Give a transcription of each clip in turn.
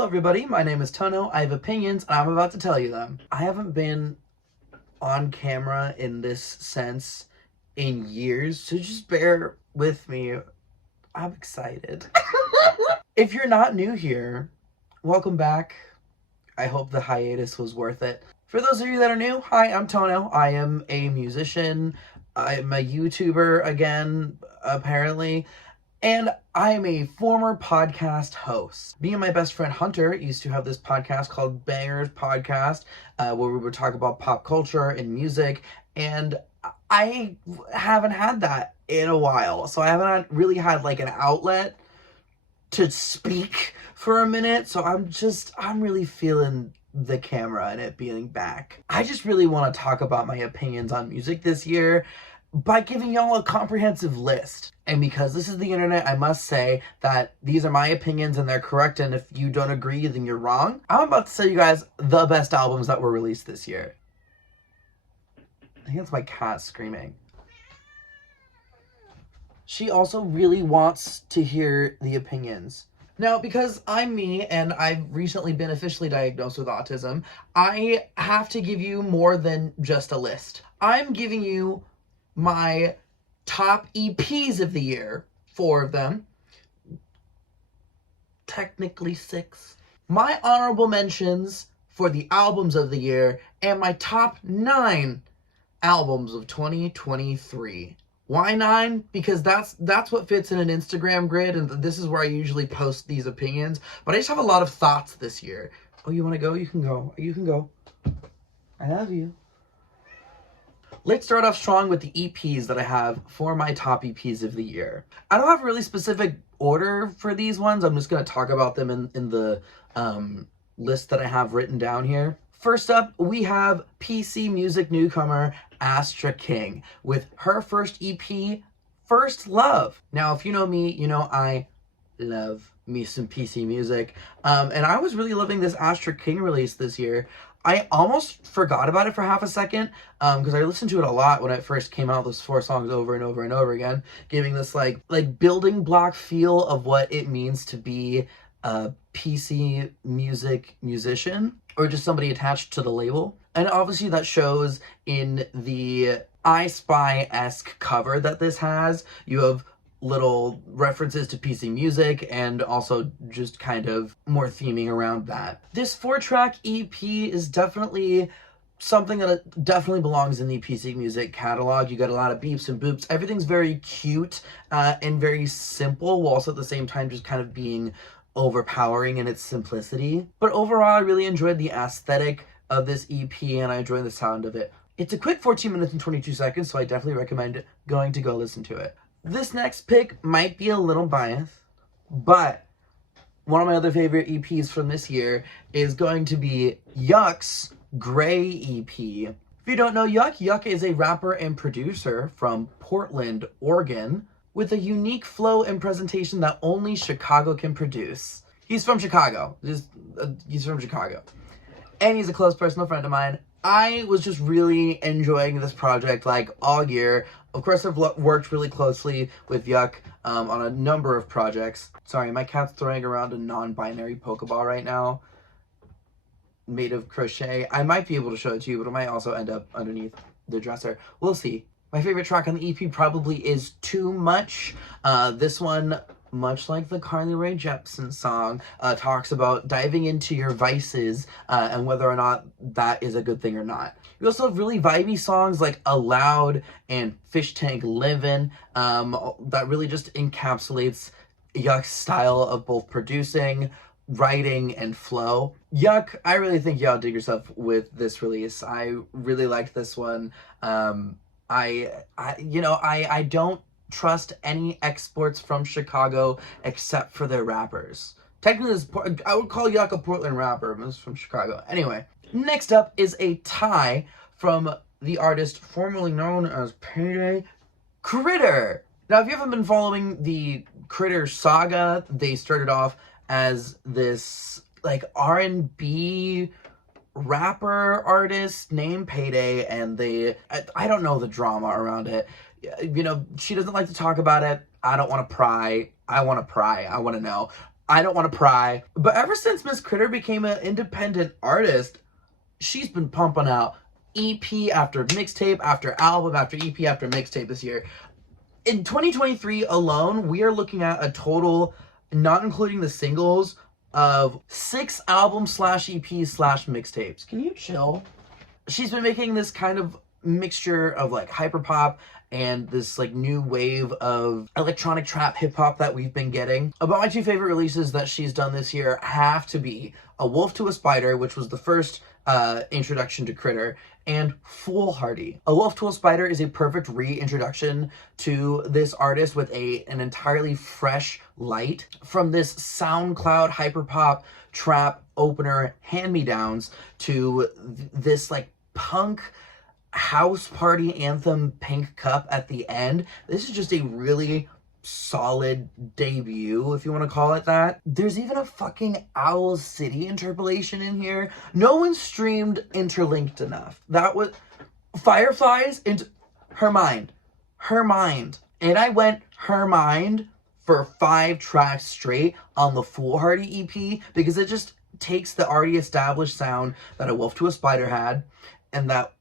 Hello everybody, my name is Tono, I have opinions, and I'm about to tell you them. I haven't been on camera in this sense in years, so just bear with me. I'm excited. If you're not new here, welcome back. I hope the hiatus was worth it. For those of you that are new, hi, I'm Tono. I am a musician. I'm a YouTuber again, apparently. And I am a former podcast host. Me and my best friend Hunter used to have this podcast called Bangers Podcast, where we would talk about pop culture and music. And I haven't had that in a while. So I haven't really had like an outlet to speak for a minute. So I'm really feeling the camera and it being back. I just really want to talk about my opinions on music this year by giving y'all a comprehensive list. And because this is the internet, I must say that these are my opinions and they're correct, and if you don't agree, then you're wrong. I'm about to tell you guys the best albums that were released this year. I think that's my cat screaming. She also really wants to hear the opinions. Now, because I'm me and I've recently been officially diagnosed with autism, I have to give you more than just a list. I'm giving you my top EPs of the year, 4 of them, technically 6. My honorable mentions for the albums of the year, and my top 9 albums of 2023. Why 9? Because that's what fits in an Instagram grid, and this is where I usually post these opinions. But I just have a lot of thoughts this year. Oh, you want to go? You can go. You can go. I love you. Let's start off strong with the EPs that I have for my top EPs of the year. I don't have a really specific order for these ones. I'm just going to talk about them in the list that I have written down here. First up, we have PC music newcomer Astra King with her first EP, First Love. Now, if you know me, you know I love me some PC music. And I was really loving this Astra King release this year. I almost forgot about it for half a second because I listened to it a lot when it first came out, those 4 songs over and over and over again, giving this like building block feel of what it means to be a PC music musician or just somebody attached to the label. And obviously that shows in the I Spy-esque cover that this has. You have little references to PC music and also just kind of more theming around that. This 4-track EP is definitely something that definitely belongs in the PC music catalog. You got a lot of beeps and boops. Everything's very cute and very simple, while also at the same time just kind of being overpowering in its simplicity. But overall, I really enjoyed the aesthetic of this EP and I enjoyed the sound of it. It's a quick 14 minutes and 22 seconds, so I definitely recommend going to go listen to it. This next pick might be a little biased, but one of my other favorite EPs from this year is going to be Yuck's Gray EP. If you don't know Yuck, Yuck is a rapper and producer from Portland, Oregon, with a unique flow and presentation that only Chicago can produce. He's from Chicago. He's from Chicago. And he's a close personal friend of mine. I was just really enjoying this project like all year. Of course, I've worked really closely with Yuck on a number of projects. Sorry, my cat's throwing around a non-binary Pokeball right now, made of crochet. I might be able to show it to you, but it might also end up underneath the dresser. We'll see. My favorite track on the EP probably is Too Much. This one, much like the Carly Rae Jepsen song, talks about diving into your vices and whether or not that is a good thing or not. You also have really vibey songs like Aloud and Fish Tank Livin' that really just encapsulates Yuck's style of both producing, writing, and flow. Yuck, I really think y'all did yourself with this release. I really liked this one. I don't trust any exports from Chicago except for their rappers. Technically, I would call Yuck a Portland rapper, but it's from Chicago. Anyway, next up is a tie from the artist formerly known as Payday, Critter. Now, if you haven't been following the Critter saga, they started off as this like R&B rapper artist named Payday, and I don't know the drama around it. You know, she doesn't like to talk about it. I don't want to pry. I want to pry. I want to know. I don't want to pry, but ever since Miss Critter became an independent artist, she's been pumping out EP after mixtape after album after EP after mixtape this year. In 2023 alone, we are looking at a total, not including the singles, of 6 albums slash EPs slash mixtapes. Can you chill? She's been making this kind of mixture of like hyperpop and this like new wave of electronic trap hip hop that we've been getting. About my 2 favorite releases that she's done this year have to be A Wolf to a Spider, which was the first introduction to Critter, and Foolhardy. A Wolf to a Spider is a perfect reintroduction to this artist with an entirely fresh light from this SoundCloud hyperpop trap opener hand-me-downs to this like punk house party anthem Pink Cup at the end. This is just a really solid debut, if you want to call it that. There's even a fucking Owl City interpolation in here. No one streamed Interlinked enough. That was Fireflies into Her Mind. Her Mind. And I went Her Mind for 5 tracks straight on the Foolhardy EP because it just takes the already established sound that A Wolf to a Spider had and that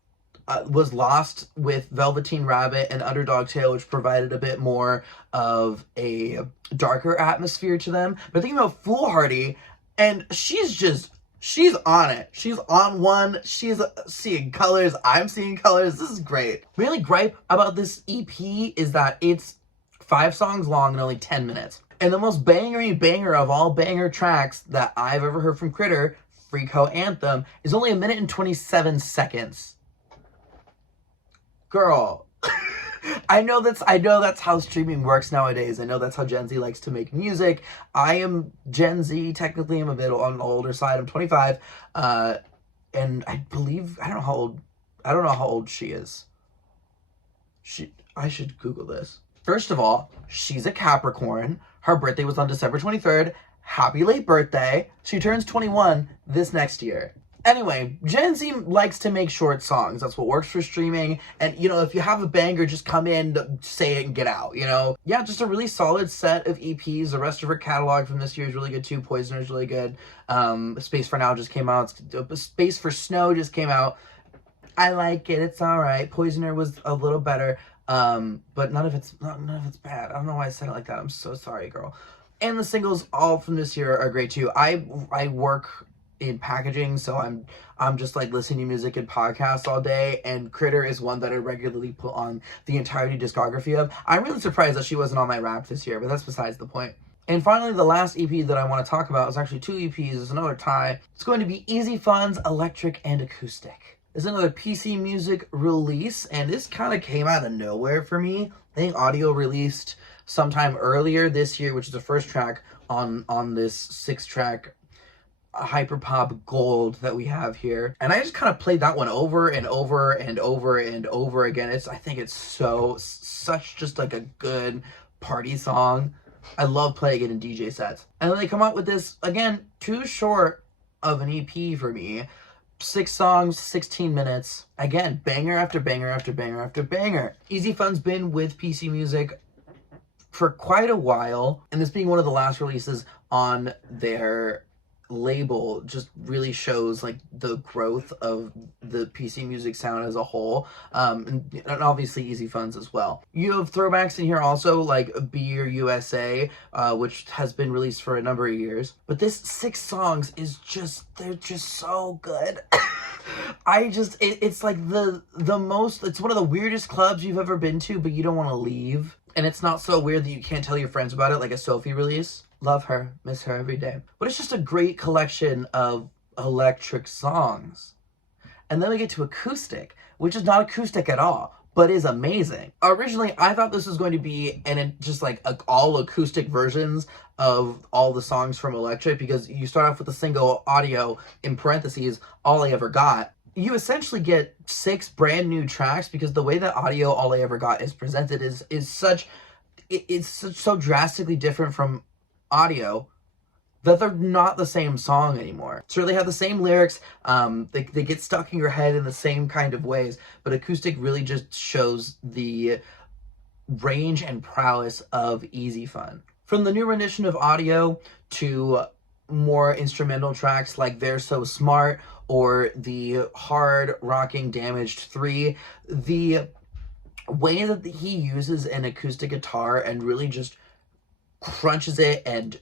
was lost with Velveteen Rabbit and Underdog Tale, which provided a bit more of a darker atmosphere to them. But thinking about Foolhardy, and she's on it. She's on one. She's seeing colors. I'm seeing colors. This is great. My only gripe about this EP is that it's 5 songs long and only 10 minutes. And the most bangery banger of all banger tracks that I've ever heard from Critter, Freak Hoe Anthem, is only 1 minute and 27 seconds. Girl, I know that's how streaming works nowadays. I know that's how Gen Z likes to make music. I am Gen Z, technically. I'm a bit on the older side. I'm 25, and I don't know how old she is. I should Google this. First of all, she's a Capricorn. Her birthday was on December 23rd. Happy late birthday. She turns 21 this next year. Anyway, Gen Z likes to make short songs. That's what works for streaming. And, you know, if you have a banger, just come in, say it, and get out, you know? Yeah, just a really solid set of EPs. The rest of her catalog from this year is really good, too. Poisoner is really good. Space for Now just came out. Space for Snow just came out. I like it. It's all right. Poisoner was a little better. But none of it's bad. I don't know why I said it like that. I'm so sorry, girl. And the singles all from this year are great, too. I work in packaging, so I'm just like listening to music and podcasts all day, and Critter is one that I regularly put on the entirety discography of. I'm really surprised that she wasn't on my rap this year, but that's besides the point. And finally, the last EP that I want to talk about is actually 2 EPs. It's another tie. It's going to be Easy Fun's Electric and Acoustic. It's another PC Music release, and this kind of came out of nowhere for me. I think Audio released sometime earlier this year, which is the first track on this 6-track hyperpop gold that we have here, and I just kind of played that one over and over and over and over again. I think it's such just like a good party song. I love playing it in DJ sets. And then they come out with this, again, too short of an EP for me. 6 songs, 16 minutes. Again, banger after banger after banger after banger. Easy Fun's been with PC Music for quite a while, and this being one of the last releases on their label just really shows like the growth of the PC Music sound as a whole, and obviously Easy Fun's as well. You have throwbacks in here also, like Beer USA, which has been released for a number of years, but this 6 songs is they're just so good. It's like it's one of the weirdest clubs you've ever been to, but you don't want to leave, and it's not so weird that you can't tell your friends about it, like a Sophie release. Love her, miss her every day. But it's just a great collection of electric songs. And then we get to acoustic, which is not acoustic at all, but is amazing. Originally, I thought this was going to be just like all acoustic versions of all the songs from Electric, because you start off with the single Audio, in parentheses, All I Ever Got. You essentially get 6 brand new tracks, because the way that Audio, All I Ever Got is presented is so drastically different from Audio that they're not the same song anymore. Sure, they have the same lyrics, they get stuck in your head in the same kind of ways, but acoustic really just shows the range and prowess of Easy Fun. From the new rendition of Audio to more instrumental tracks like They're So Smart or the hard rocking Damaged 3, the way that he uses an acoustic guitar and really just crunches it and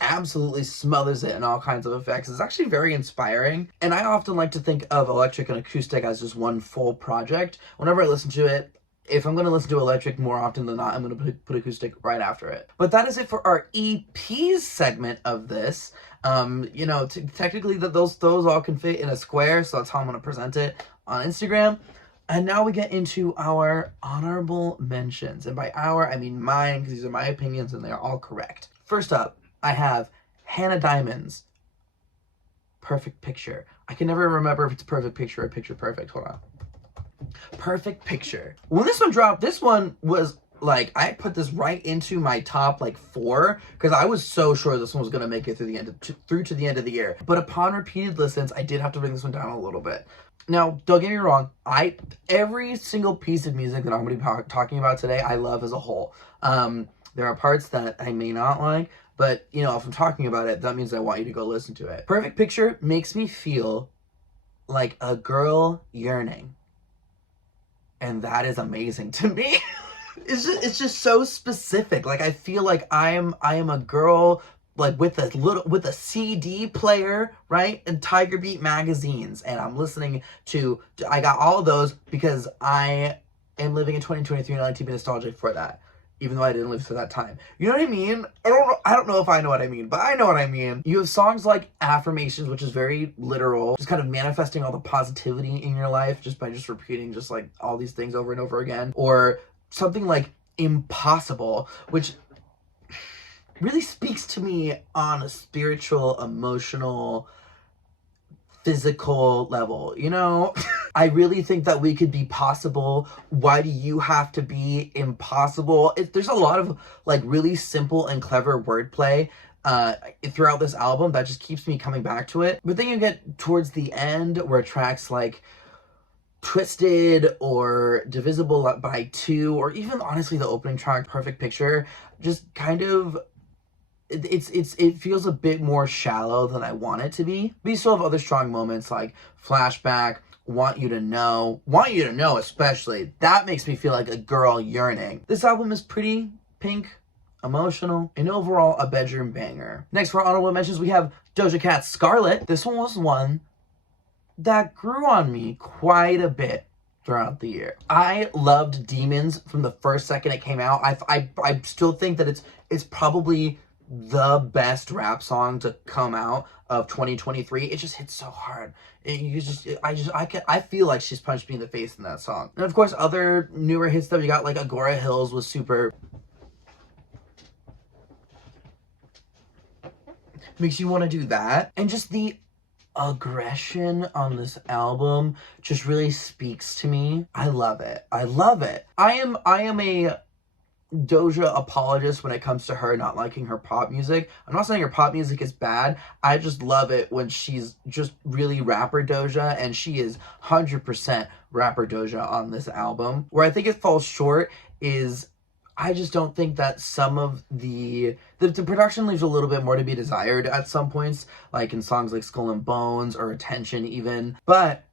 absolutely smothers it in all kinds of effects is actually very inspiring. And I often like to think of electric and acoustic as just one full project. Whenever I listen to it, if I'm going to listen to electric more often than not, I'm going to put acoustic right after it. But that is it for our EPs segment of this. You know, technically those all can fit in a square, so that's how I'm going to present it on Instagram. And now we get into our honorable mentions. And by our, I mean mine, because these are my opinions and they are all correct. First up, I have Hannah Diamond's Perfect Picture. I can never remember if it's Perfect Picture or Picture Perfect. Hold on. Perfect Picture. When this one dropped, this one was like, I put this right into my top like 4 because I was so sure this one was gonna make it through to the end of the year. But upon repeated listens, I did have to bring this one down a little bit. Now, don't get me wrong, every single piece of music that I'm going to be talking about today, I love as a whole. There are parts that I may not like, but, you know, if I'm talking about it, that means I want you to go listen to it. Perfect Picture makes me feel like a girl yearning. And that is amazing to me. It's just so specific. Like, I feel like I am a girl like with a CD player, right? And Tiger Beat magazines, and I'm listening to I got all of those because I am living in 2023 and I like to be nostalgic for that, even though I didn't live through that time. You know what I mean? I don't know if I know what I mean, but I know what I mean. You have songs like Affirmations, which is very literal, just kind of manifesting all the positivity in your life just by just repeating just like all these things over and over again. Or something like Impossible, which really speaks to me on a spiritual, emotional, physical level, you know? I really think that we could be possible. Why do you have to be impossible? There's a lot of like really simple and clever wordplay throughout this album that just keeps me coming back to it. But then you get towards the end where tracks like Twisted or Divisible by 2, or even honestly the opening track, Perfect Picture, just kind of it feels a bit more shallow than I want it to be. But you still have other strong moments like Flashback, Want You to Know especially. That makes me feel like a girl yearning. This album is pretty, pink, emotional, and overall a bedroom banger. Next for honorable mentions, we have Doja Cat's Scarlet. This one was one that grew on me quite a bit throughout the year. I loved Demons from the first second it came out. I still think that it's probably the best rap song to come out of 2023. It just hits so hard. I feel like she's punched me in the face in that song. And of course, other newer hits that we got, like Agora Hills was super. Makes you want to do that. And just the aggression on this album just really speaks to me. I love it. I love it. I am a Doja apologist when it comes to her not liking her pop music. I'm not saying her pop music is bad. I just love it when she's just really rapper Doja, and she is 100% rapper Doja on this album. Where I think it falls short is I just don't think that some of the production leaves a little bit more to be desired at some points, like in songs like Skull and Bones or Attention even. But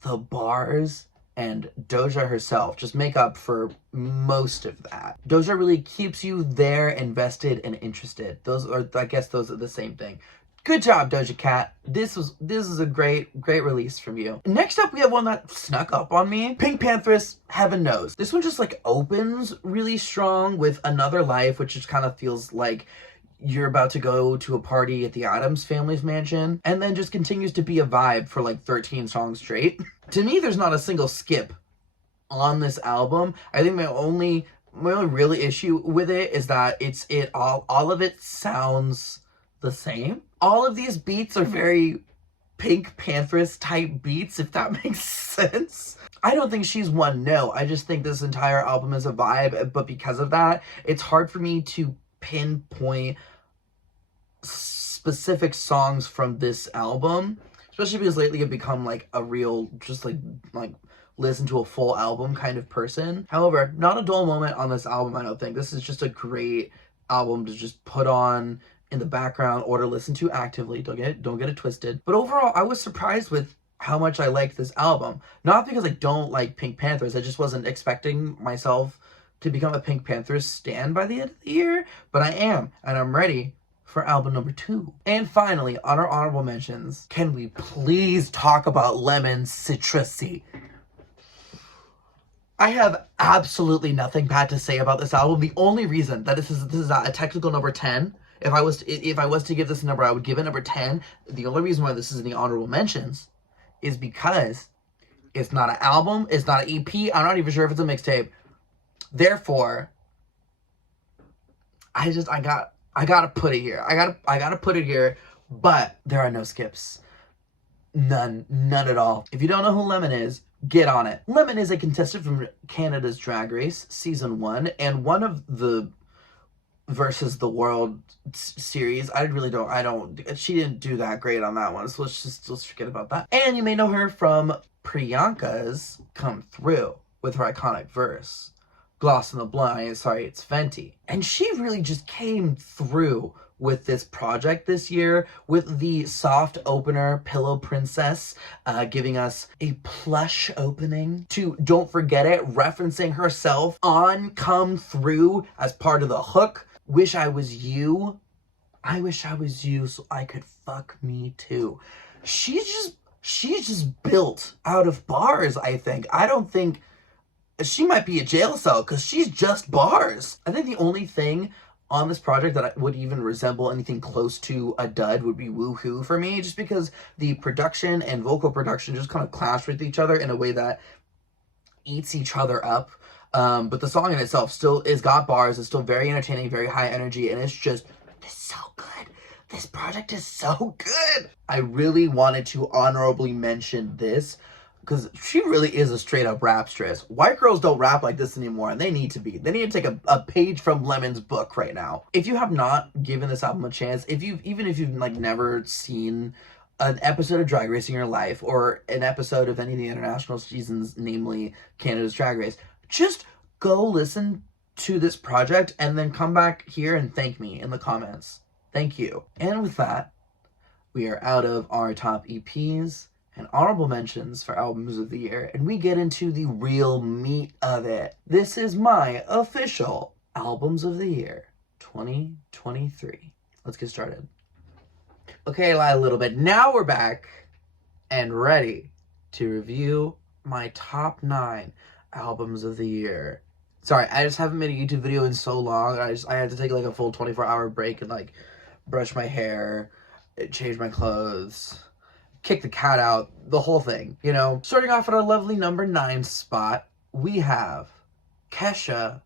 the bars and Doja herself just make up for most of that. Doja really keeps you there, invested, and interested. I guess those are the same thing. Good job, Doja Cat. This is a great release from you. Next up, we have one that snuck up on me. PinkPantheress, Heaven Knows. This one just like opens really strong with Another Life, which just kind of feels like you're about to go to a party at the Addams family's mansion, and then just continues to be a vibe for like 13 songs straight. To me, there's not a single skip on this album. I think my only real issue with it is that all of it sounds the same. All of these beats are very PinkPantheress type beats, if that makes sense. I don't think she's one note. I just think this entire album is a vibe, but because of that, it's hard for me to pinpoint specific songs from this album, especially because lately I've become like a real just like listen to a full album kind of person. However, not a dull moment on this album, I don't think. This is just a great album to just put on in the background or to listen to actively. Don't get it twisted. But overall, I was surprised with how much I liked this album. Not because I don't like Pink Panthers. I just wasn't expecting myself to become a Pink Panthers stan by the end of the year. But I am, and I'm ready for album number 2. And finally, on our honorable mentions, can we please talk about Lemon's Citrusy? I have absolutely nothing bad to say about this album. The only reason that this is a technical number 10, if I was to give this a number, I would give it number 10. The only reason why this is in the honorable mentions is because it's not an album, it's not an EP, I'm not even sure if it's a mixtape. Therefore, I gotta put it here. I gotta put it here, but there are no skips. None at all. If you don't know who Lemon is, get on it. Lemon is a contestant from Canada's Drag Race Season 1 and one of the Versus the World series. She didn't do that great on that one, so let's forget about that. And you may know her from Priyanka's Come Through with her iconic verse, Gloss in the Blind, sorry, it's Fenty. And she really just came through with this project this year with the soft opener Pillow Princess, giving us a plush opening to Don't Forget It, referencing herself on Come Through as part of the hook. Wish I Was You. I wish I was you so I could fuck me too. She's just built out of bars, I think. I don't think she might be a jail cell because she's just bars. I think the only thing on this project that would even resemble anything close to a dud would be Woohoo for me, just because the production and vocal production just kind of clash with each other in a way that eats each other up. But the song in itself still is got bars, it's still very entertaining, very high energy, and it's just, it's so good. This project is so good. I really wanted to honorably mention this because she really is a straight up rapstress. White girls don't rap like this anymore, and they need to be. They need to take a page from Lemon's book right now. If you have not given this album a chance, even if you've like never seen an episode of Drag Race in your life or an episode of any of the international seasons, namely Canada's Drag Race, just go listen to this project and then come back here and thank me in the comments. Thank you. And with that, we are out of our top EPs and honorable mentions for albums of the year, and we get into the real meat of it. This is my official albums of the year 2023. Let's get started. Okay, I lied a little bit. Now we're back and ready to review my top 9 albums of the year. Sorry, I just haven't made a YouTube video in so long. I had to take like a full 24-hour break and like brush my hair, change my clothes, kick the cat out, the whole thing, you know. Starting off at our lovely number 9 spot, we have Kesha,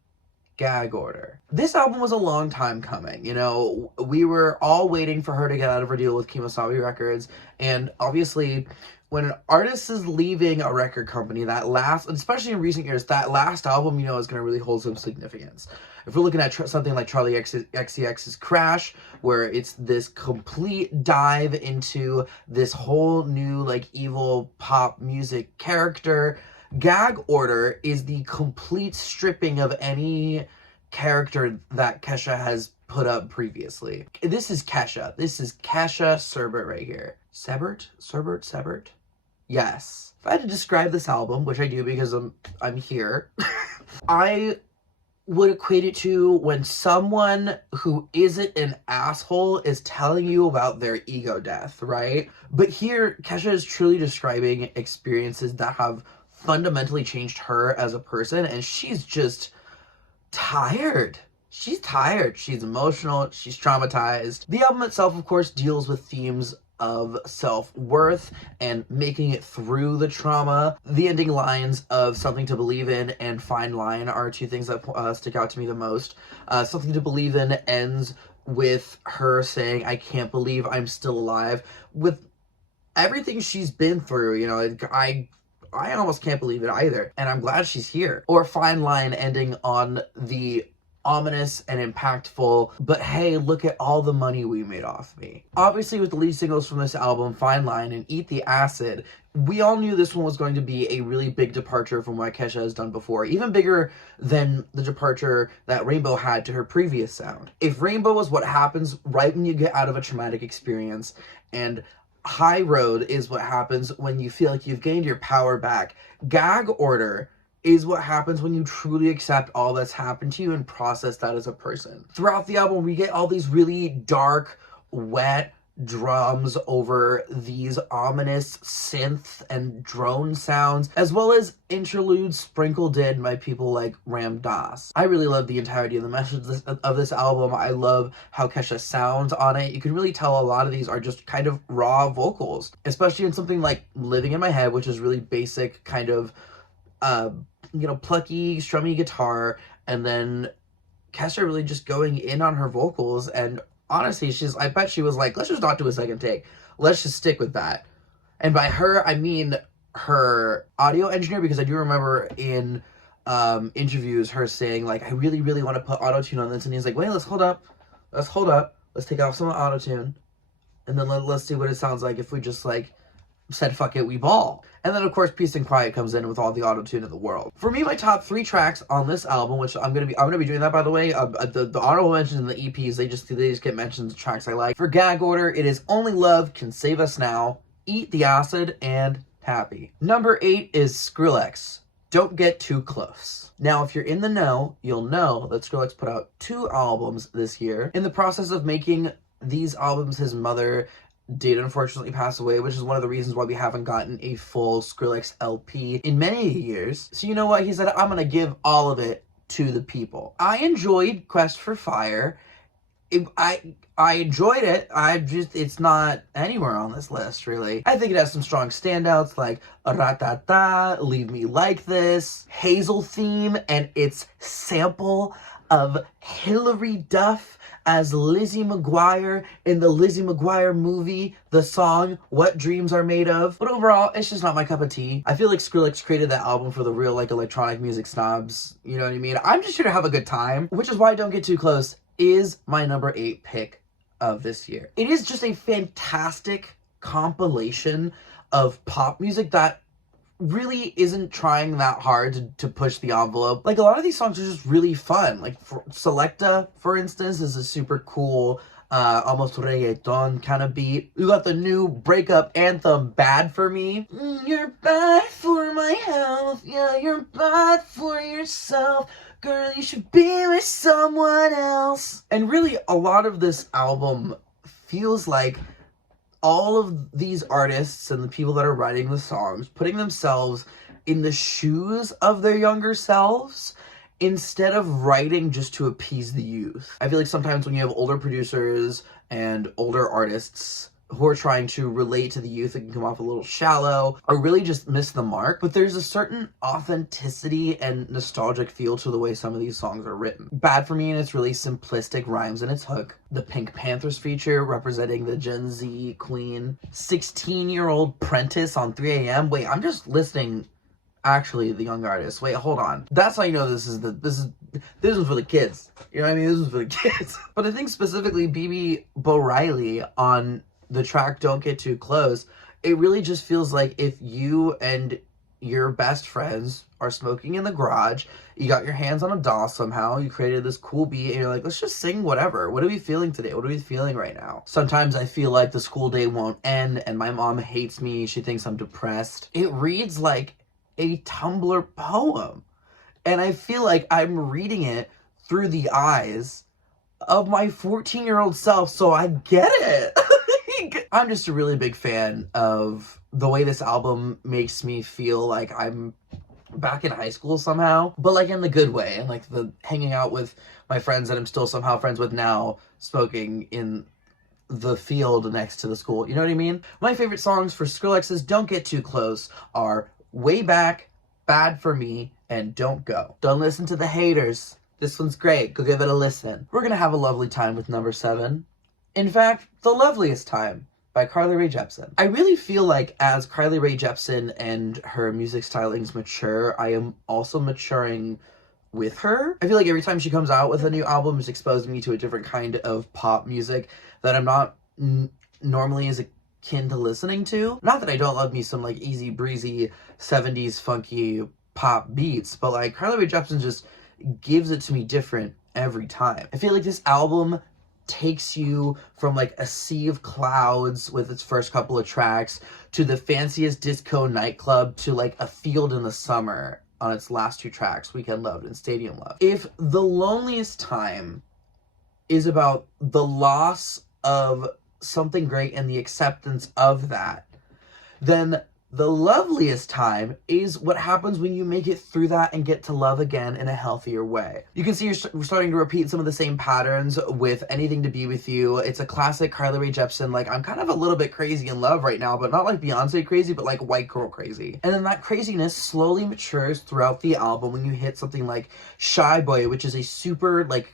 Gag Order. This album was a long time coming, you know. We were all waiting for her to get out of her deal with Kemosabe Records, and obviously when an artist is leaving a record company, especially in recent years, that last album, you know, is going to really hold some significance. If we're looking at something like Charlie XCX's Crash, where it's this complete dive into this whole new, like, evil pop music character, Gag Order is the complete stripping of any character that Kesha has put up previously. This is Kesha. This is Kesha Sebert right here. Sebert? Yes. If I had to describe this album, which I do because I'm here, I would equate it to when someone who isn't an asshole is telling you about their ego death, right? But here, Kesha is truly describing experiences that have fundamentally changed her as a person, and she's just tired. She's tired. She's emotional. She's traumatized. The album itself, of course, deals with themes of self-worth and making it through the trauma. The ending lines of Something to Believe In and Fine Line are two things that stick out to me the most. Something to Believe In ends with her saying, I can't believe I'm still alive. With everything she's been through, you know, I almost can't believe it either. And I'm glad she's here. Or Fine Line ending on the ominous and impactful, but hey, look at all the money we made off me. Obviously, with the lead singles from this album, Fine Line and Eat the Acid, we all knew this one was going to be a really big departure from what Kesha has done before, even bigger than the departure that Rainbow had to her previous sound. If Rainbow was what happens right when you get out of a traumatic experience, and High Road is what happens when you feel like you've gained your power back, Gag Order is what happens when you truly accept all that's happened to you and process that as a person. Throughout the album, we get all these really dark, wet drums over these ominous synth and drone sounds, as well as interludes sprinkled in by people like Ram Dass. I really love the entirety of the message of this album. I love how Kesha sounds on it. You can really tell a lot of these are just kind of raw vocals, especially in something like Living in My Head, which is really basic kind of plucky, strummy guitar, and then Kesha really just going in on her vocals. And honestly, I bet she was like, let's just not do a second take. Let's just stick with that. And by her, I mean her audio engineer, because I do remember in interviews her saying, like, I really, really want to put auto-tune on this. And he's like, wait, let's hold up. Let's take off some auto-tune. And then let's see what it sounds like if we just, like, said fuck it, we ball. And then of course Peace and Quiet comes in with all the auto-tune in the world. For me, my top 3 tracks on this album, which I'm gonna be doing that, by the way, the honorable mentions and the EPs, they just get mentions of tracks I like. For Gag Order, it is Only Love Can Save Us Now, Eat the Acid, and Happy. Number 8 is Skrillex, Don't Get Too Close. Now, if you're in the know, you'll know that Skrillex put out 2 albums this year. In the process of making these albums, his mother did unfortunately pass away, which is one of the reasons why we haven't gotten a full Skrillex LP in many years. So you know what? He said, I'm gonna give all of it to the people. I enjoyed Quest for Fire. I enjoyed it. It's not anywhere on this list, really. I think it has some strong standouts like Ratata, Leave Me Like This, Hazel Theme, and its sample of Hilary Duff as Lizzie McGuire in the Lizzie McGuire movie, the song What Dreams Are Made Of. But overall, it's just not my cup of tea. I feel like Skrillex created that album for the real, like, electronic music snobs. You know what I mean? I'm just here to have a good time, which is why Don't Get Too Close is my number 8 pick of this year. It is just a fantastic compilation of pop music that really isn't trying that hard to push the envelope. Like, a lot of these songs are just really fun. Like, Selecta, for instance, is a super cool, almost reggaeton kind of beat. We got the new breakup anthem, Bad For Me. You're bad for my health. Yeah, you're bad for yourself. Girl, you should be with someone else. And really, a lot of this album feels like all of these artists and the people that are writing the songs putting themselves in the shoes of their younger selves instead of writing just to appease the youth. I feel like sometimes when you have older producers and older artists who are trying to relate to the youth, it can come off a little shallow or really just miss the mark. But there's a certain authenticity and nostalgic feel to the way some of these songs are written. Bad For Me in its really simplistic rhymes and its hook. The Pink Panthers feature representing the Gen Z queen. 16-year-old Prentice on 3 a.m. Wait, I'm just listing actually the young artists. Wait, hold on. That's how you know this is for the kids. You know what I mean? This is for the kids. But I think specifically BB Bo Riley on the track Don't Get Too Close, it really just feels like if you and your best friends are smoking in the garage, you got your hands on a DAW somehow, you created this cool beat, and you're like, let's just sing whatever. What are we feeling today? What are we feeling right now? Sometimes I feel like the school day won't end, and my mom hates me. She thinks I'm depressed. It reads like a Tumblr poem, and I feel like I'm reading it through the eyes of my 14-year-old self, so I get it. I'm just a really big fan of the way this album makes me feel like I'm back in high school somehow, but like in the good way, and like the hanging out with my friends that I'm still somehow friends with now, smoking in the field next to the school. You know what I mean? My favorite songs for Skrillex's Don't Get Too Close are Way Back, Bad For Me, and Don't Go. Don't listen to the haters. This one's great. Go give it a listen. We're gonna have a lovely time with number 7. In fact, The Loveliest Time by Carly Rae Jepsen. I really feel like as Carly Rae Jepsen and her music stylings mature, I am also maturing with her. I feel like every time she comes out with a new album, it's exposing me to a different kind of pop music that I'm not normally as akin to listening to. Not that I don't love me some like easy breezy 70s funky pop beats, but like Carly Rae Jepsen just gives it to me different every time. I feel like this album takes you from like a sea of clouds with its first couple of tracks to the fanciest disco nightclub to like a field in the summer on its last two tracks, Weekend Love and Stadium Love. If The Loneliest Time is about the loss of something great and the acceptance of that, then The Loveliest Time is what happens when you make it through that and get to love again in a healthier way. You can see you're starting to repeat some of the same patterns with Anything to Be With You. It's a classic Carly Rae Jepsen, like, I'm kind of a little bit crazy in love right now, but not like Beyonce crazy, but like white girl crazy. And then that craziness slowly matures throughout the album when you hit something like Shy Boy, which is a super, like,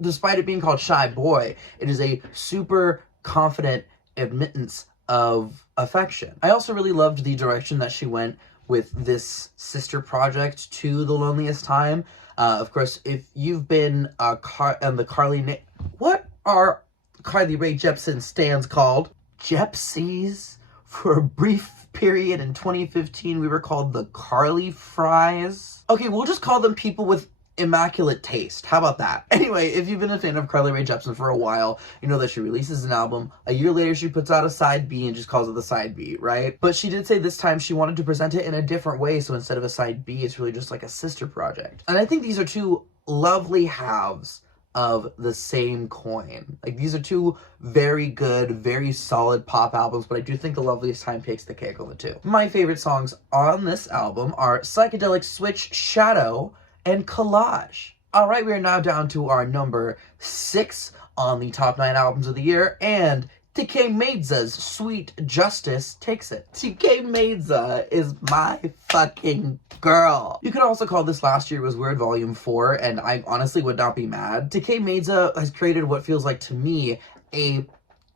despite it being called Shy Boy, it is a super confident admittance of affection. I also really loved the direction that she went with this sister project to The Loneliest Time. Of course, if you've been on the what are Carly Rae Jepsen stands called? Jepsies. For a brief period in 2015, we were called the Carly Fries. Okay, we'll just call them people with immaculate taste. How about that? Anyway, if you've been a fan of Carly Rae Jepsen for a while, you know that she releases an album. A year later, she puts out a side B and just calls it the side B, right? But she did say this time she wanted to present it in a different way, so instead of a side B, it's really just like a sister project. And I think these are two lovely halves of the same coin. Like, these are two very good, very solid pop albums, but I do think The Loveliest Time takes the cake on the two. My favorite songs on this album are Psychedelic Switch, Shadow, and Collage. Alright, we are now down to our number 6 on the top 9 albums of the year, and TK Maidsa's Sweet Justice takes it. TK Maidsa is my fucking girl. You could also call this Last Year Was Weird Volume 4, and I honestly would not be mad. TK Maidsa has created what feels like to me a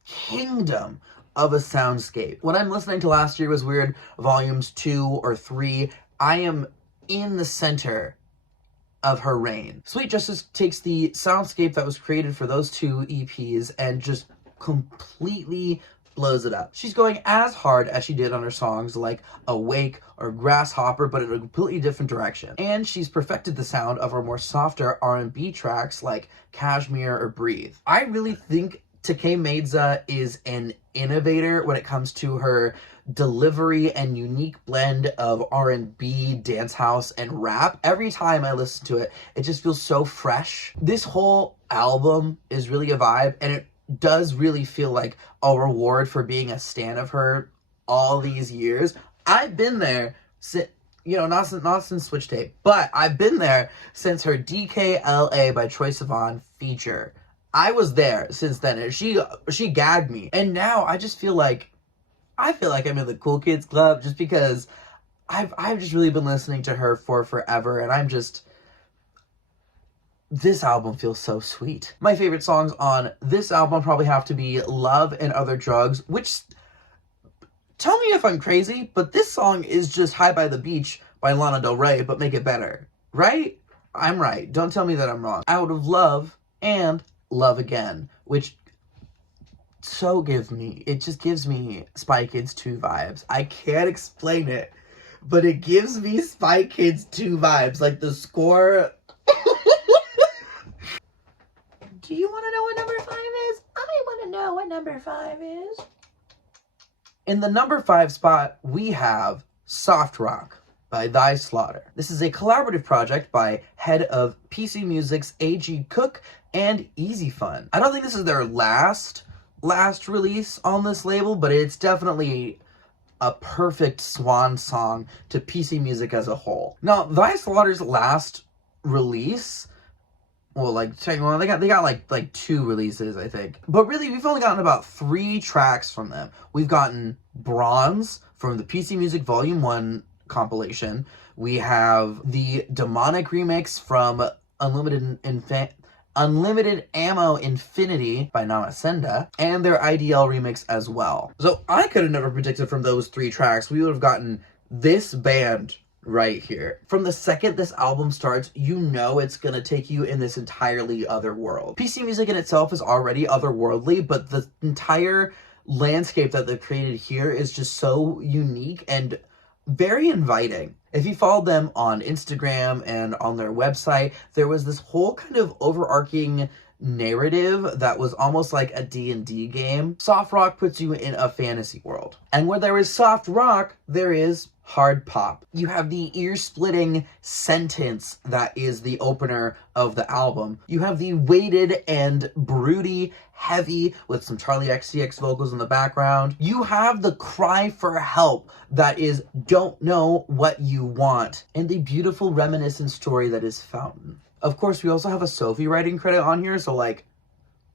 kingdom of a soundscape. When I'm listening to Last Year Was Weird Volumes 2 or 3, I am in the center of her reign. Sweet Justice takes the soundscape that was created for those two EPs and just completely blows it up. She's going as hard as she did on her songs like Awake or Grasshopper, but in a completely different direction. And she's perfected the sound of her more softer R&B tracks like Cashmere or Breathe. I really think TK Maidsa is an innovator when it comes to her delivery and unique blend of R&B, dance house, and rap. Every time I listen to it, it just feels so fresh. This whole album is really a vibe, and it does really feel like a reward for being a stan of her all these years. I've been there since, you know, not since Switch Tape, but I've been there since her DKLA by Troye Sivan feature. I was there since then, and she gagged me. And now I just feel like I'm in the cool kids club just because I've just really been listening to her for forever, and this album feels so sweet. My favorite songs on this album probably have to be Love and Other Drugs, which, tell me if I'm crazy, but this song is just High by the Beach by Lana Del Rey, but make it better, right? I'm right. Don't tell me that I'm wrong. Out of Love and Love Again, which it just gives me Spy Kids 2 vibes. I can't explain it, but it gives me Spy Kids 2 vibes. Like the score. Do you want to know what number 5 is? I want to know what number 5 is. In the number 5 spot, we have Soft Rock by Thy Slaughter. This is a collaborative project by head of PC Music's A.G. Cook and Easy Fun. I don't think this is their last release on this label, but it's definitely a perfect swan song to PC Music as a whole. Now, Thy Slaughter's last release, well, like, they got like 2 releases, I think. But really, we've only gotten about 3 tracks from them. We've gotten Bronze from the PC Music Volume 1 compilation. We have the Demonic remix from Unlimited Ammo Infinity by Namasenda, and their IDL remix as well. So I could have never predicted from those 3 tracks we would have gotten this band right here. From the second this album starts, you know it's gonna take you in this entirely other world. PC Music in itself is already otherworldly, but the entire landscape that they've created here is just so unique and very inviting. If you followed them on Instagram and on their website, there was this whole kind of overarching narrative that was almost like a D&D game. Soft rock puts you in a fantasy world. And where there is soft rock, there is hard pop. You have the ear-splitting sentence that is the opener of the album. You have the weighted and broody heavy with some Charli XCX vocals in the background. You have the cry for help that is don't know what you want. And the beautiful reminiscent story that is Fountain. Of course, we also have a Sophie writing credit on here, so like,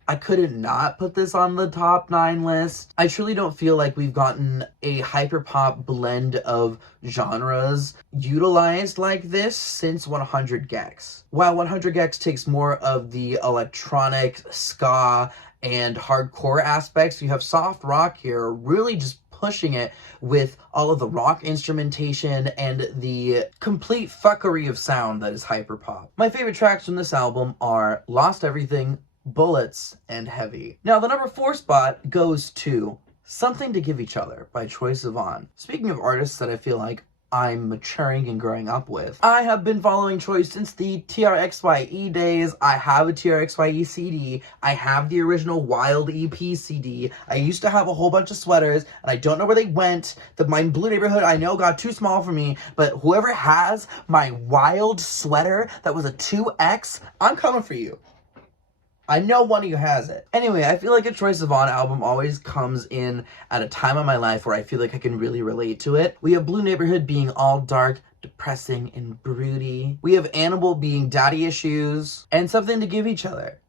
I couldn't not put this on the top 9 list. I truly don't feel like we've gotten a hyperpop blend of genres utilized like this since 100 gecs. While 100 gecs takes more of the electronic, ska, and hardcore aspects, you have soft rock here really just pushing it with all of the rock instrumentation and the complete fuckery of sound that is hyperpop. My favorite tracks from this album are Lost Everything, Bullets, and Heavy. Now, the number 4 spot goes to Something to Give Each Other by Troye Sivan. Speaking of artists that I feel like I'm maturing and growing up with, I have been following Troye since the TRXYE days. I have a TRXYE CD. I have the original Wild EP CD. I used to have a whole bunch of sweaters, and I don't know where they went. My Blue Neighborhood, I know, got too small for me, but whoever has my Wild sweater that was a 2X, I'm coming for you. I know one of you has it. Anyway, I feel like a Troye Sivan album always comes in at a time of my life where I feel like I can really relate to it. We have Blue Neighborhood being all dark, depressing, and broody. We have Animal being daddy issues, and Something to Give Each Other.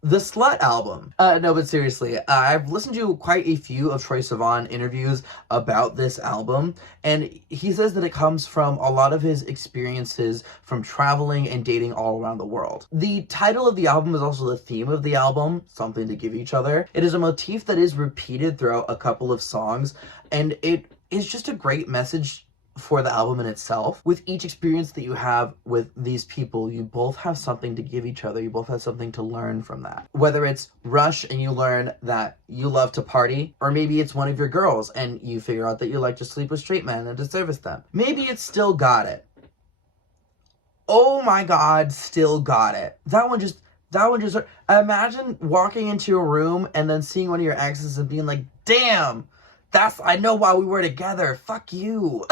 The Slut album. No, but seriously, I've listened to quite a few of Troye Sivan interviews about this album, and he says that it comes from a lot of his experiences from traveling and dating all around the world. The title of the album is also the theme of the album, Something to Give Each Other. It is a motif that is repeated throughout a couple of songs, and it is just a great message for the album in itself. With each experience that you have with these people, you both have something to give each other. You both have something to learn from that. Whether it's Rush and you learn that you love to party, or maybe it's one of your girls and you figure out that you like to sleep with straight men and to service them. Maybe it's Still Got It. Oh my God, Still Got It. That one just, imagine walking into a room and then seeing one of your exes and being like, damn, I know why we were together. Fuck you.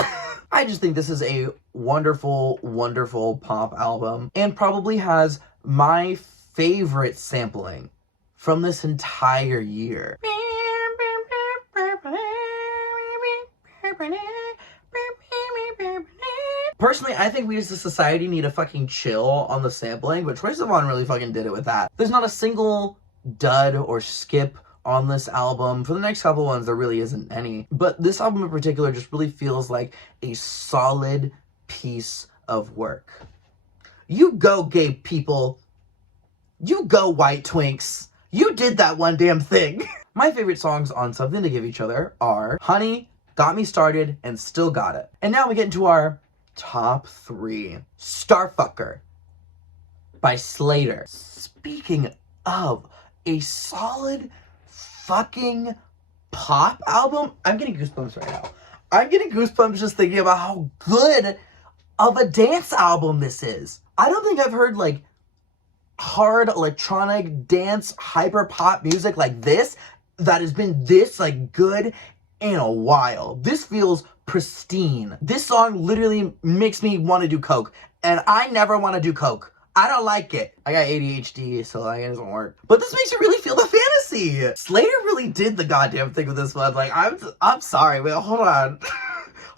I just think this is a wonderful, wonderful pop album and probably has my favorite sampling from this entire year. Personally, I think we as a society need to fucking chill on the sampling, but Troye Sivan really fucking did it with that. There's not a single dud or skip on this album. For the next couple ones, there really isn't any. But this album in particular just really feels like a solid piece of work. You go, gay people. You go, white twinks. You did that one damn thing. My favorite songs on Something to Give Each Other are Honey, Got Me Started, and Still Got It. And now we get into our top 3. Starfucker by Slater. Speaking of a solid fucking pop album, I'm getting goosebumps right now. I'm getting goosebumps just thinking about how good of a dance album this is. I don't think I've heard like hard electronic dance hyper pop music like this that has been this like good in a while. This feels pristine. This song literally makes me want to do coke, and I never want to do coke. I don't like it. I got ADHD, so like, it doesn't work. But this makes you really feel the fantasy. Slater really did the goddamn thing with this one. Like, I'm sorry, wait, hold on.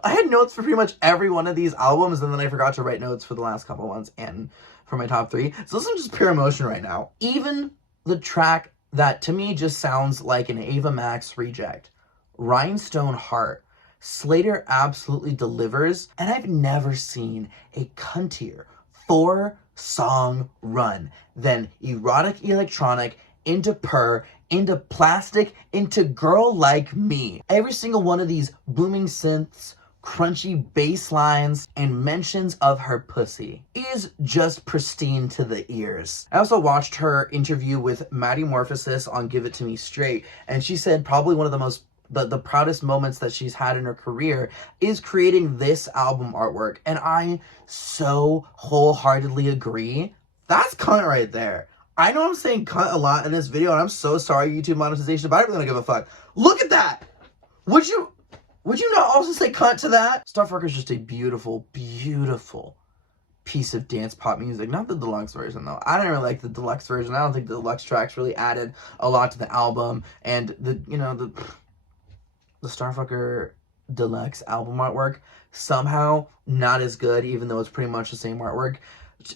I had notes for pretty much every one of these albums, and then I forgot to write notes for the last couple ones and for my top 3. So this is just pure emotion right now. Even the track that to me just sounds like an Ava Max reject, Rhinestone Heart, Slater absolutely delivers, and I've never seen a cuntier 4-song run than Erotic Electronic into Purr, into Plastic, into Girl Like Me. Every single one of these booming synths, crunchy bass lines, and mentions of her pussy is just pristine to the ears. I also watched her interview with Maddie Morphosis on Give It To Me Straight, and she said probably one of the proudest moments that she's had in her career is creating this album artwork, and I so wholeheartedly agree. That's cunt right there. I know I'm saying cunt a lot in this video, and I'm so sorry, YouTube monetization, but I don't really give a fuck. Look at that! Would you not also say cunt to that? Starfucker is just a beautiful, beautiful piece of dance pop music. Not the deluxe version, though. I didn't really like the deluxe version. I don't think the deluxe tracks really added a lot to the album, and the Starfucker deluxe album artwork, somehow not as good, even though it's pretty much the same artwork.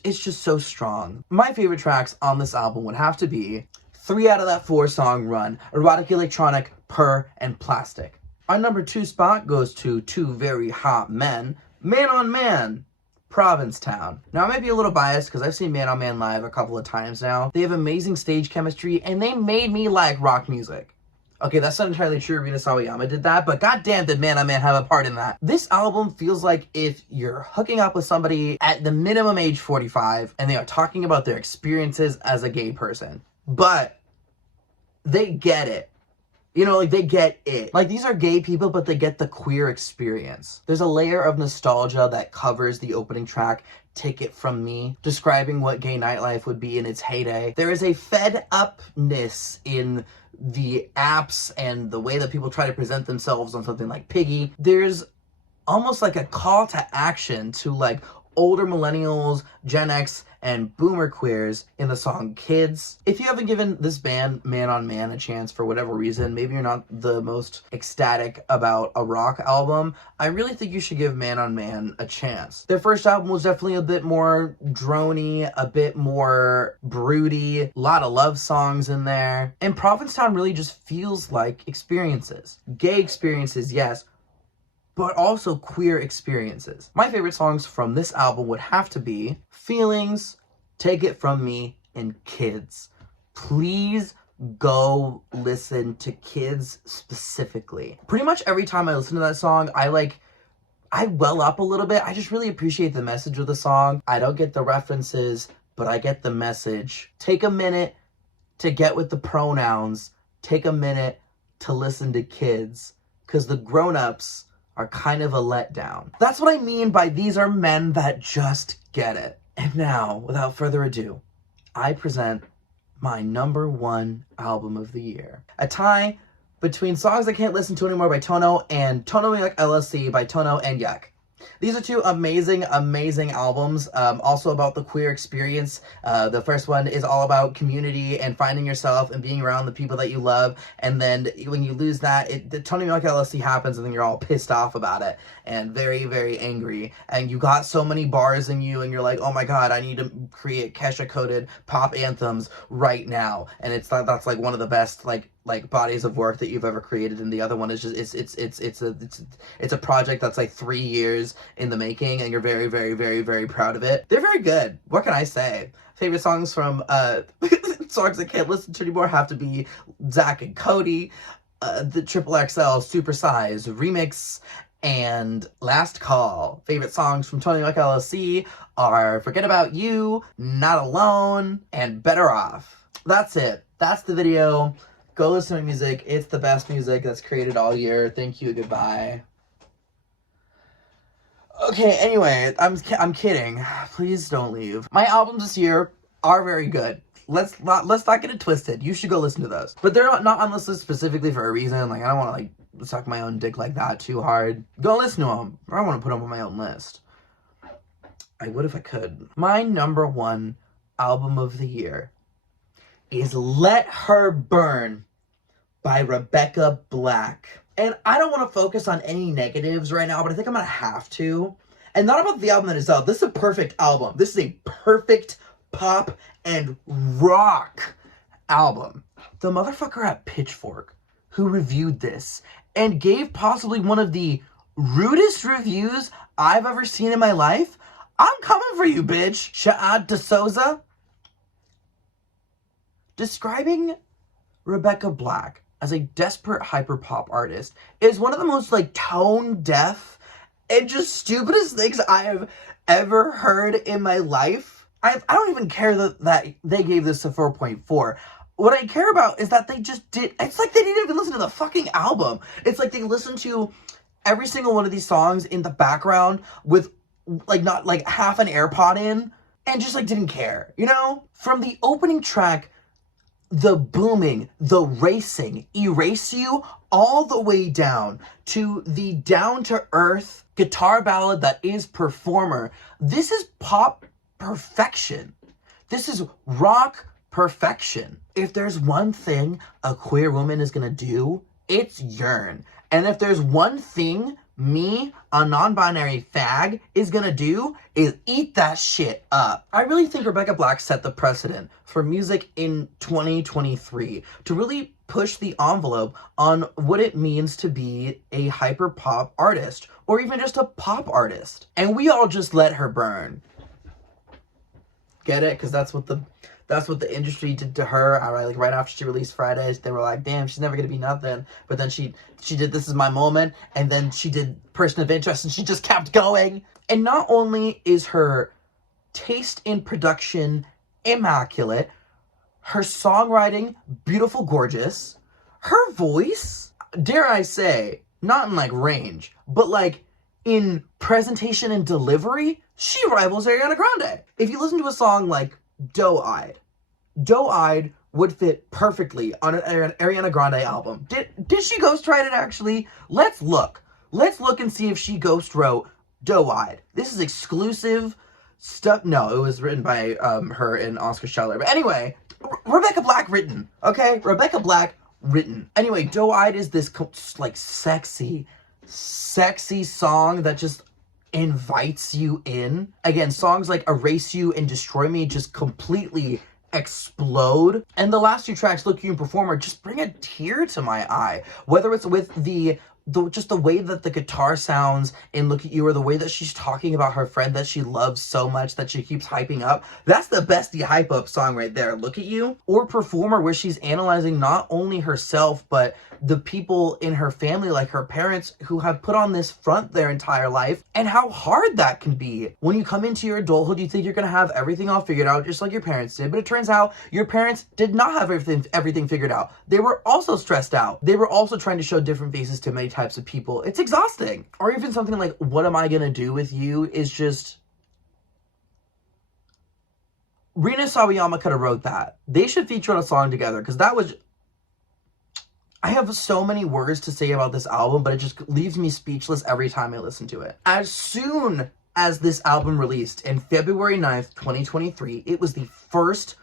It's just so strong. My favorite tracks on this album would have to be 3 out of that 4 song run: Erotic Electronic, Purr, and Plastic. Our number 2 spot goes to two very hot men, Man on Man, Provincetown. Now, I might be a little biased because I've seen Man on Man live a couple of times now. They have amazing stage chemistry, and they made me like rock music. Okay, that's not entirely true. Rina Sawayama did that, but goddamn did Man on Man have a part in that. This album feels like if you're hooking up with somebody at the minimum age 45 and they are talking about their experiences as a gay person, but they get it. You know, like, they get it. Like, these are gay people, but they get the queer experience. There's a layer of nostalgia that covers the opening track, Take It From Me, describing what gay nightlife would be in its heyday. There is a fed-upness in the apps and the way that people try to present themselves on something like Piggy. There's almost like a call to action to, like, older millennials, Gen X, and boomer queers in the song Kids. If you haven't given this band, Man on Man, a chance for whatever reason, maybe you're not the most ecstatic about a rock album, I really think you should give Man on Man a chance. Their first album was definitely a bit more drony, a bit more broody, a lot of love songs in there, and Provincetown really just feels like experiences. Gay experiences, yes, but also queer experiences. My favorite songs from this album would have to be Feelings, Take It From Me, and Kids. Please go listen to Kids specifically. Pretty much every time I listen to that song, I well up a little bit. I just really appreciate the message of the song. I don't get the references, but I get the message. Take a minute to get with the pronouns. Take a minute to listen to Kids, because the grown-ups are kind of a letdown. That's what I mean by these are men that just get it. And now, without further ado, I present my number 1 album of the year. A tie between Songs I Can't Listen To Anymore by Tono and Tono Yuck LLC by Tono and Yuck. These are 2 amazing, amazing albums, also about the queer experience. The first one is all about community and finding yourself and being around the people that you love, and then when you lose that, the Tony Milk LLC happens, and then you're all pissed off about it, and very, very angry, and you got so many bars in you, and you're like, oh my god, I need to create Kesha-coded pop anthems right now, and that's like one of the best, like bodies of work that you've ever created, and the other one is just it's a project that's like 3 years in the making, and you're very, very, very, very proud of it. They're very good. What can I say? Favorite songs from Songs I Can't Listen To Anymore have to be Zach and Cody, the XXL Supersize remix, and Last Call. Favorite songs from Tony Yuck LLC are Forget About You, Not Alone, and Better Off. That's it. That's the video. Go listen to music. It's the best music that's created all year. Thank you. Goodbye. Okay, anyway, I'm kidding. Please don't leave. My albums this year are very good. Let's not get it twisted. You should go listen to those. But they're not on this list specifically for a reason. Like, I don't want to, like, suck my own dick like that too hard. Go listen to them. I don't want to put them on my own list. I would if I could. My number 1 album of the year is Let Her Burn by Rebecca Black. And I don't want to focus on any negatives right now, but I think I'm going to have to. And not about the album that is out. This is a perfect album. This is a perfect pop and rock album. The motherfucker at Pitchfork who reviewed this and gave possibly one of the rudest reviews I've ever seen in my life, I'm coming for you, bitch. Sha'ad DeSouza describing Rebecca Black as a desperate hyperpop artist is one of the most, like, tone deaf and just stupidest things I have ever heard in my life. I don't even care that they gave this a 4.4. What I care about is that they just did, it's like they didn't even listen to the fucking album. It's like they listened to every single one of these songs in the background with like not like half an AirPod in and just like didn't care, you know? From the opening track, the booming, the racing, Erase You, all the way down to the down-to-earth guitar ballad that is Performer. This is pop perfection. This is rock perfection. If there's one thing a queer woman is gonna do, it's yearn. And if there's one thing me, a non-binary fag, is gonna do, is eat that shit up. I really think Rebecca Black set the precedent for music in 2023 to really push the envelope on what it means to be a hyper pop artist, or even just a pop artist. And we all just let her burn. Get it? Because that's what the industry did to her. Like right after she released Fridays, they were like, damn, she's never gonna be nothing. But then she did This Is My Moment, and then she did Person of Interest, and she just kept going. And not only is her taste in production immaculate, her songwriting beautiful, gorgeous, her voice, dare I say, not in like range, but like in presentation and delivery, she rivals Ariana Grande. If you listen to a song like Doe-Eyed would fit perfectly on an Ariana Grande album. Did she ghostwrite it actually? Let's look. Let's look and see if she ghost wrote Doe-Eyed. This is exclusive stuff. No, it was written by her and Oscar Scheller. But anyway, Rebecca Black written. Okay? Rebecca Black written. Anyway, Doe-Eyed is this like sexy song that just invites you in. Again, songs like Erase You and Destroy Me just completely explode. And the last two tracks, Look at You and Performer, just bring a tear to my eye. Whether it's with just the way that the guitar sounds in Look at You, or the way that she's talking about her friend that she loves so much that she keeps hyping up. That's the bestie hype up song right there, Look at You. Or Performer, where she's analyzing not only herself, but the people in her family, like her parents, who have put on this front their entire life, and how hard that can be. When you come into your adulthood, you think you're gonna have everything all figured out, just like your parents did, but it turns out your parents did not have everything figured out. They were also stressed out. They were also trying to show different faces to many types of people. It's exhausting. Or even something like What Am I Gonna Do With You is just... Rina Sawayama could have wrote that. They should feature on a song together, because that was... I have so many words to say about this album, but it just leaves me speechless every time I listen to it. As soon as this album released in February 9th, 2023, it was the first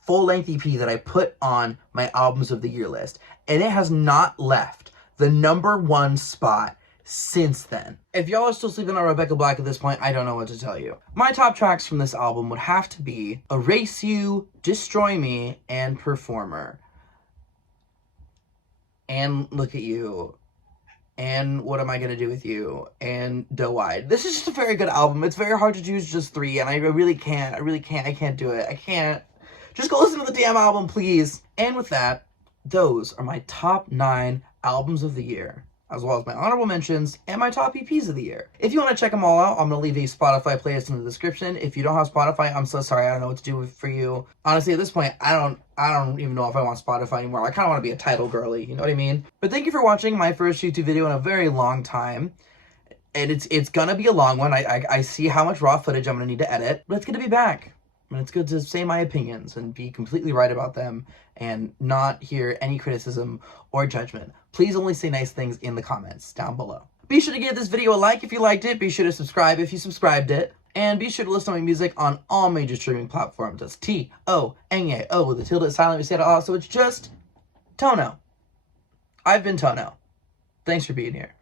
full-length EP that I put on my Albums of the Year list, and it has not left the #1 spot since then. If y'all are still sleeping on Rebecca Black at this point, I don't know what to tell you. My top tracks from this album would have to be Erase You, Destroy Me, and Performer. And Look at You, and What Am I Gonna Do With You, and Doe-Eyed. This is just a very good album. It's very hard to choose just three, and I really can't do it. I can't. Just go listen to the damn album, please. And with that, those are my top 9 albums of the year, as well as my honorable mentions and my top EPs of the year. If you want to check them all out, I'm going to leave a Spotify playlist in the description. If you don't have Spotify, I'm so sorry. I don't know what to do for you. Honestly, at this point, I don't even know if I want Spotify anymore. I kind of want to be a title girly, you know what I mean? But thank you for watching my first YouTube video in a very long time. And it's going to be a long one. I see how much raw footage I'm going to need to edit. But it's good to be back. And it's good to say my opinions and be completely right about them and not hear any criticism or judgment. Please only say nice things in the comments down below. Be sure to give this video a like if you liked it. Be sure to subscribe if you subscribed it. And be sure to listen to my music on all major streaming platforms. That's T-O-N-A-O with the tilde silent. We say it all, so it's just Tono. I've been Tono. Thanks for being here.